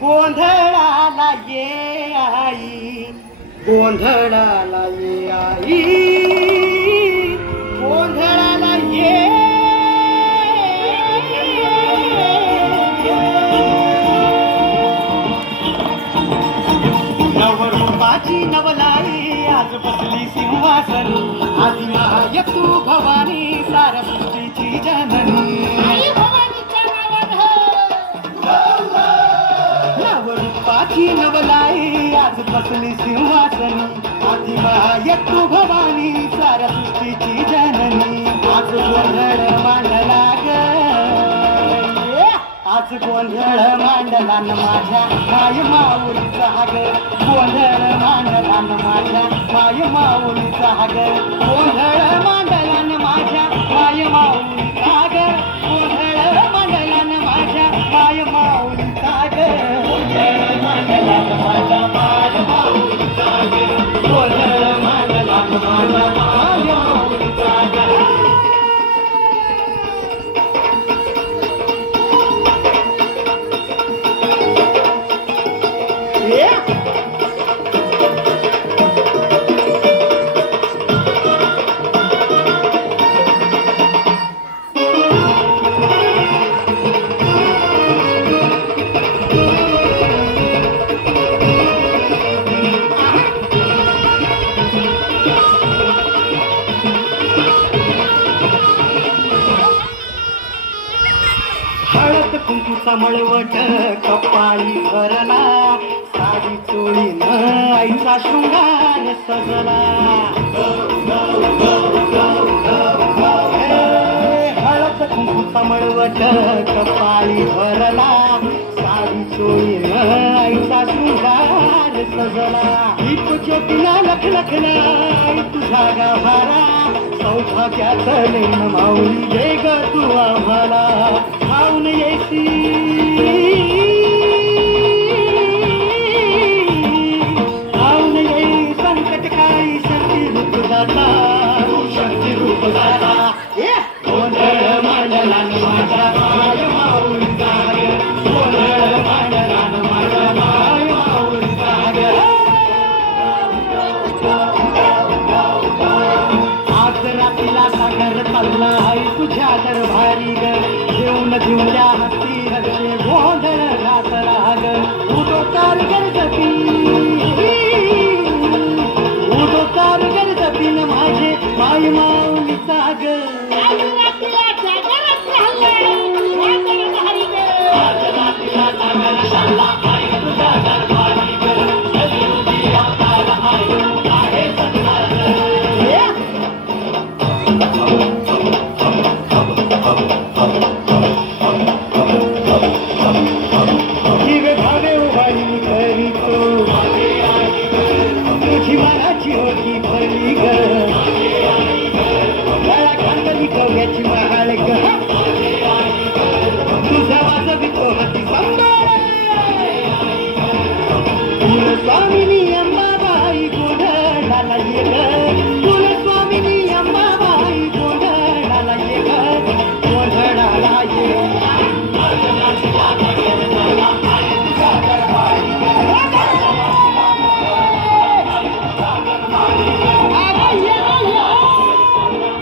गोंधळाला ये आई, गोंधळाला ये आई, गोंधळाला ये. नवरूपाची नवलाई आज बसली सिंहासनी, आधी माय तू भवानी साऱ्या सृष्टीची जननी. नवरूपाची नवलाई आज बसली सिंहासनी, आधी माय तू भवानी साऱ्या सृष्टीची जननी. आज गोंधळ मांडला ग, आज गोंधळ मांडला न माझ्या माय माऊलीचा ग, गोंधळ मांडला न माझ्या माय माऊलीचा ग, गोंधळ मांडला न माझ्या माय माऊलीचा ग, गोंधळ मांडला न माझ्या माय माऊलीचा ग, गोंधळ मांडला न माझ्या माय माऊलीचा ग, गोंधळ मांडला न माझ्या माय माऊलीचा ग. हळद कुंकूचा मळवट कपाळी भरला, साडी चोळीन आईचा शृंगार सजला. हळद कुंकूचा मळवट कपाळी भरला, साडी चोळीन आईचा शृंगार सजला. दीप ज्योतीला लखलखला आई तुझा गाभारा, सौभाग्याचं लेन माऊली दे ग तू आम्हाला. खाऊन येसी खाऊन येई संकट काळी शक्ती रूप दाता, शक्ती रूप दाता. गोंधळ मांडला न माझ्या माय माऊलीचा ग, गोंधळ मांडला न माझ्या माय माऊलीचा ग. आज रात्रीला सागर चालला आई तुझ्या दरबारी ग, देऊन देऊल्या हत्ती हरले गोंधळ घातला ग. उदो कार गरजती, उदो कार गरजती न माझे माय माऊलीचा ग. आज रात्रीला सागर चालला आई तुझ्या दरबारी ग, देऊन दिल्या आहे सन्मान.